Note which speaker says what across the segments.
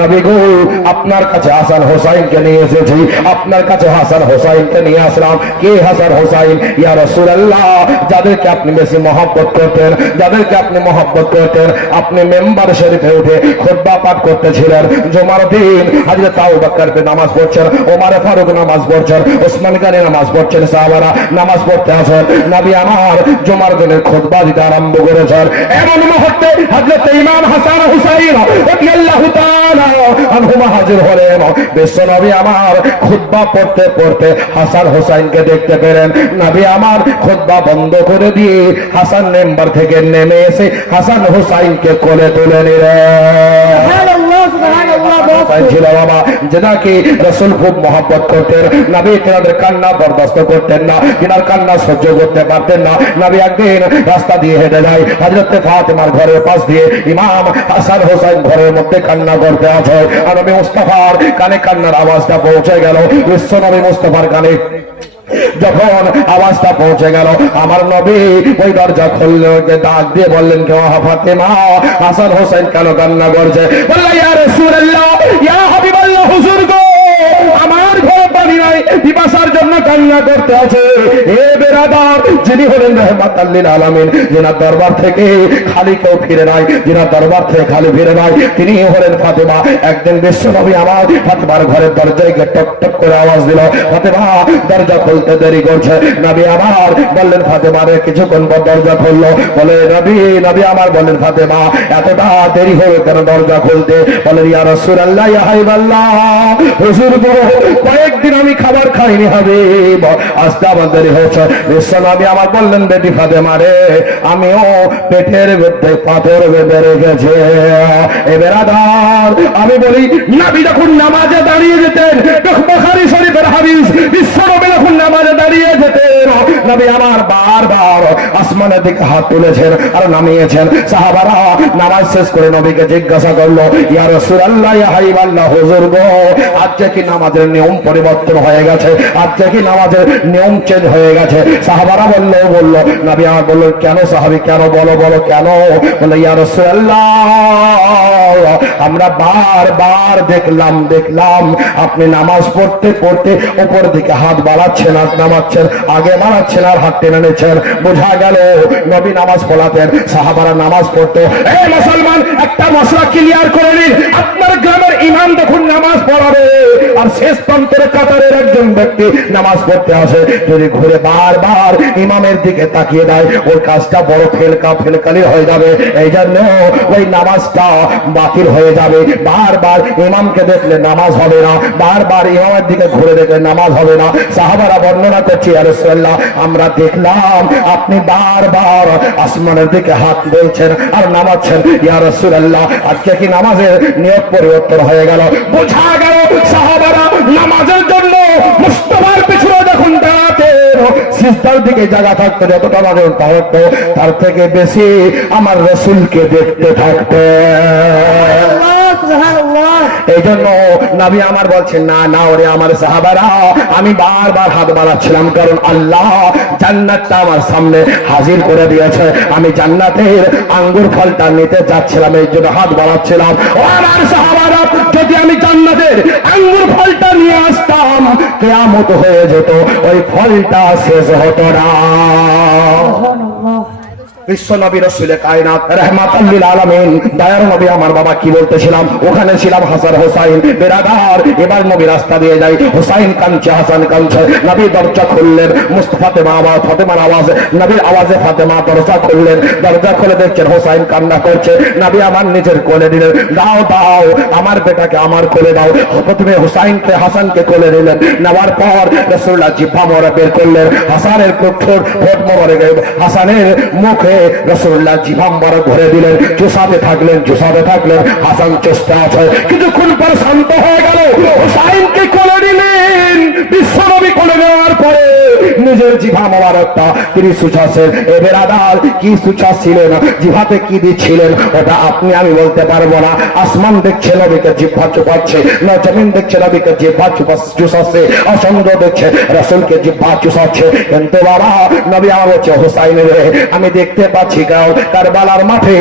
Speaker 1: নবী গো আপনার কাছে হাসান হোসাইনকে নিয়ে এসেছি। আপনার কাছে হাসান হোসাইনকে নিয়ে আসলাম। কে হাসান হোসাইন? ইয়া রাসূলুল্লাহ, যাদেরকে আপনি বেশি মহব্বত করতেন, যাদেরকে আপনি মহব্বত করতেন, আপনি মেম্বার শরীফে উঠে খুতবা পাঠ করতেছিলেন। জুমার দিন হাজরত আবু বকর নামাজ পড়ছেন, ওমর ফারুক নামাজ পড়ছেন, ওসমান গনি নামাজ পড়ছেন, সাহাবারা নামাজ পড়তে আসেন। নবী আমার জুমার দিনের খুতবা দিতে আরম্ভ করেছেন। এমন মুহূর্তে হযরত ইমাম হাসান হুসাইন রাদিয়াল্লাহু তাআলা হাজির হলেন। বিশ্ব নবী আমার খুদ্া পড়তে পড়তে হাসান হোসাইনকে দেখতে পেলেন। নবী আমার খুদ্া বন্ধ করে দিয়ে হাসান মেম্বার থেকে নেমে এসে হাসান হোসাইনকে কোলে তুলে নিলেন। রাস্তা দিয়ে হেঁটে যায় হজরত ফাতেমার ঘরের ঘরের মধ্যে কান্না করতে আছে আর নবী মুস্তাফার কানে কান্নার আওয়াজটা পৌঁছে গেল বিশ্ব নবী মুস্তাফার কানে। যখন আওয়াজটা পৌঁছে গেল, আমার নবী ওই দরজা খুললে, ওকে ডাক দিয়ে বললেন কেউ হাফাতে মা হাসান হোসেন কেন কান্না করছে? বলল, ইয়া রাসূলুল্লাহ হাবিবাল্লাহ হুজুর গো আমার ঘরে পানি নাই পিপাসার জন্য কান্না করতে আছে। এ বেরাদার, যিনি হলেন রহমাতাল্লিল আলামিন, যেনার দরবার থেকে খালি কেউ ফিরে নাই, যেনার দরবার থেকে খালি ফিরে নাই, তিনি হলেন ফাতেমা। একদিন বিশ্ব নবী আমার ফাতেমার ঘরের দরজায় গিয়ে টক টক করে আওয়াজ দিল, ফাতেমা, দরজা খুলতে দেরি করছে। নবী আমার বললেন, ফাতেমা রে, কিছুক্ষণ পর দরজা খুললো। বলে, নবী নবী আমার বললেন, ফাতেমা, এতটা দেরি হয়ে কেন দরজা খুলতে? বলেন, ইয়া রাসূলুল্লাহ, ইয়া হাবিবাল্লাহ, হুজুর গো, কয়েকদিন আমি খাবার খাইনি হবে আজকে আমার হচ্ছে বিশ্ব নবী আমার বললেন, বেটি ফাতেমা রে, আমিও পেটের মধ্যে পাথর বেঁধে রেখেছে। এ বেরাদার আমি বলি, নবী যখন নামাজে দাঁড়িয়ে যেতেন বুখারী শরীফের হাদিস, বিশ্ব নবী যখন নামাজে দাঁড়িয়ে যেতেন, নবী আমার বারবার আসমানের দিকে হাত তুলেছেন আর নামিয়েছেন। সাহাবারা নামাজ শেষ করে নবীকে জিজ্ঞাসা করল হুজুর গো, আজকে কি নামাজের নিয়ম পরিবর্তন হয়ে গেছে? আজকে কি নামাজের নিয়ম চেঞ্জ হয়ে গেছে? সাহাবারা বলল বলল, নবী আমার বলল, কেন সাহাবি, কেন বলো বলো, কেন? বলে ইয়া রাসূলুল্লাহ আমরা বারবার দেখলাম দেখলাম। আপনি নামাজ পড়তে পড়তে উপর দিকে হাত বাড়াচ্ছেন আর নামাচ্ছেন, আগে বাড়াচ্ছেন আর হাত টেনে নিচ্ছেন। বোঝা গেল, নবী নামাজ পড়াতেন, সাহাবারা নামাজ পড়তো। মুসলমান, একটা মশলা ক্লিয়ার করে নিন। আপনার গ্রামের ইমাম দেখুন নামাজ পড়াবে। আর শেষ প্রান্তের কাতারের একজন ব্যক্তি নামাজ পড়তে আসে। যদি ঘুরে বারবার ইমামের দিকে তাকিয়ে দেয়, ওর কাজটা বড় ফেলকা ফেলকালি হয়ে যাবে। এই জন্য ওই নামাজটা বাতিল হয়ে যাবে। বারবার ইমামকে দেখলে নামাজ হবে না। বারবার ইমামের দিকে ঘুরে দেখলে নামাজ হবে না। সাহাবারা বর্ণনা করছি আরসাল্লাহ আমরা দেখলাম আপনি বারবার আসমানের দিকে হাত বলছেন আর নামাচ্ছেন। ইয়া রাসূলুল্লাহ, আজকে কি নামাজের নিয়োগ পরিবর্তন হয়ে গেল? বোঝা গেল সাহাবারা নামাজের জন্য মুস্তফার পিছনে সিস্তার দিকে জায়গা থাকতো, যতটা নামাজ থাকতো তার থেকে বেশি আমার রসুলকে দেখতে থাকতে। এই জন্য নবী আমার বলছেন, না না ওরে আমার সাহাবারা, আমি বারবার হাত বাড়াচ্ছিলাম, কারণ আল্লাহ জান্নাতটা আমার সামনে হাজির করে দিয়েছে। আমি জান্নাতের আঙ্গুর ফলটা নিতে যাচ্ছিলাম এই জন্য হাত বাড়াচ্ছিলাম। ও আমার সাহাবারা যদি আমি জান্নাতের আঙ্গুর ফলটা নিয়ে আসতাম, কেয়ামত হয়ে যেত, ওই ফলটা শেষ হতো না। বিশ্ব নবী কায়নাত আলামিন। নবী আমার বাবা কি বলতেছিলাম? ওখানে ছিলাম হাসান হোসাইন বেরাদার। এবার নবী রাস্তা দিয়ে যাই। হোসাইন হাসান নবী দরজা খুললেন। আওয়াজ ফাতেমার নবীর আওয়াজে ফাতেমা দরজা খুললেন। দরজা খুলে দেখছেন হোসাইন কান্না করছে। নবী আমার নিজের কোলে দিলেন দাও দাও, আমার বেটাকে আমার কোলে দাও। প্রথমে হোসাইনকে, হাসানকে কোলে নিলেন। নেওয়ার পর রসুল্লাহ মরে বের করলেন। হাসানের ঠোঁট মরে গেল। হাসানের মুখে রসুল্লাহ জিভাম্বার ভরে দিলেন। চোষাতে থাকলেন চোষাতে থাকলেন, হাসান চেষ্টা আছে। কিছুক্ষণ পর শান্ত হয়ে গেল হুসাইনকে কোলে নিলেন বিশ্বনবী কোলে নেওয়ার পরে নিজের জিভা মোবারকটা তিনি সুচাছেন এবার আদাল কি সুচাচ্ছিলেন জিভাতে কি দিচ্ছিলেন? ওটা আপনি, আমি বলতে পারব না। আসমান দেখছে, নবীকে জিভা চুপাচ্ছে। না, জমিন দেখছে, নবীকে জিভা চুপা চুষাচ্ছে। অচন্দ্র দেখছে, রসুলকে জিভা চুষাচ্ছে। কিন্তু বাবা, নবী হচ্ছে হুসাইন রে, আমি দেখতে পাচ্ছি গাও কারবালার মাঠে।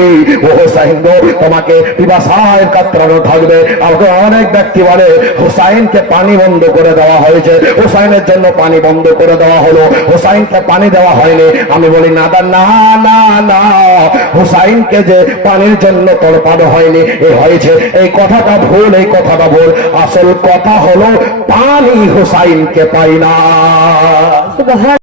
Speaker 1: ও হোসাইন গো, তোমাকে পিপাসায় কাতরানো থাকবে আমাকে অনেক ব্যক্তি বলে, হোসাইনকে পানি বন্ধ করে দেওয়া হয়েছে। হোসাইনের জন্য পানি বন্ধ করে দেওয়া হলো। হোসাইনকে পানি দেওয়া হয়নি। আমি বলি, না দা, না না না। হোসাইনকে যে পানির জন্য তড়পানো হয়নি, এ হয়েছে। এই কথাটা ভুল, এই কথাটা ভুল। আসল কথা হলো, পানি হোসাইনকে পাই না।